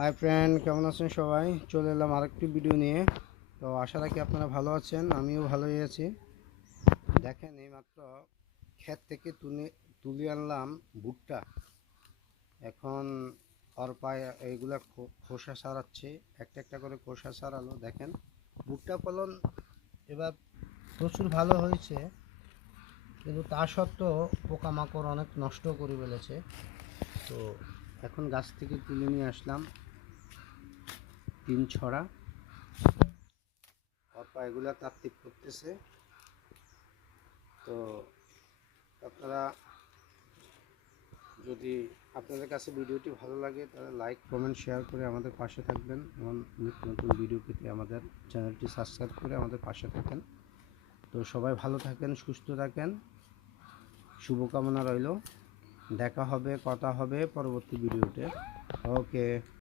Hi friend, কেমন আছেন সবাই? চলে এলাম আরেকটি ভিডিও নিয়ে। তো আশা রাখি আপনারা ভালো আছেন, আমিও ভালোই আছি। দেখেন, এইমাত্র ক্ষেত থেকে তুলে আনলাম ভুট্টা। এখন ওর পায়ে এইগুলা খোসা ছাড়াচ্ছে, একটা একটা করে খোসা ছাড়ালো। দেখেন, ভুট্টা ফলন এবার প্রচুর ভালো হয়েছে, কিন্তু তা সত্ত্বেও পোকামাকড় অনেক নষ্ট করে ফেলেছে। তো এখন গাছ থেকে তুলে নিয়ে আসলাম 3 ছড়া। ওর পায়েগুলো তাত্ত্বিক করতেছে। তো আপনারা, যদি আপনাদের কাছে ভিডিওটি ভালো লাগে তাহলে লাইক কমেন্ট শেয়ার করে আমাদের পাশে থাকবেন এবং নিত্য নতুন ভিডিও পেতে আমাদের চ্যানেলটি সাবস্ক্রাইব করে আমাদের পাশে থাকেন। তো সবাই ভালো থাকেন, সুস্থ থাকেন, শুভকামনা রইল। দেখা হবে, কথা হবে পরবর্তী ভিডিওতে। ওকে।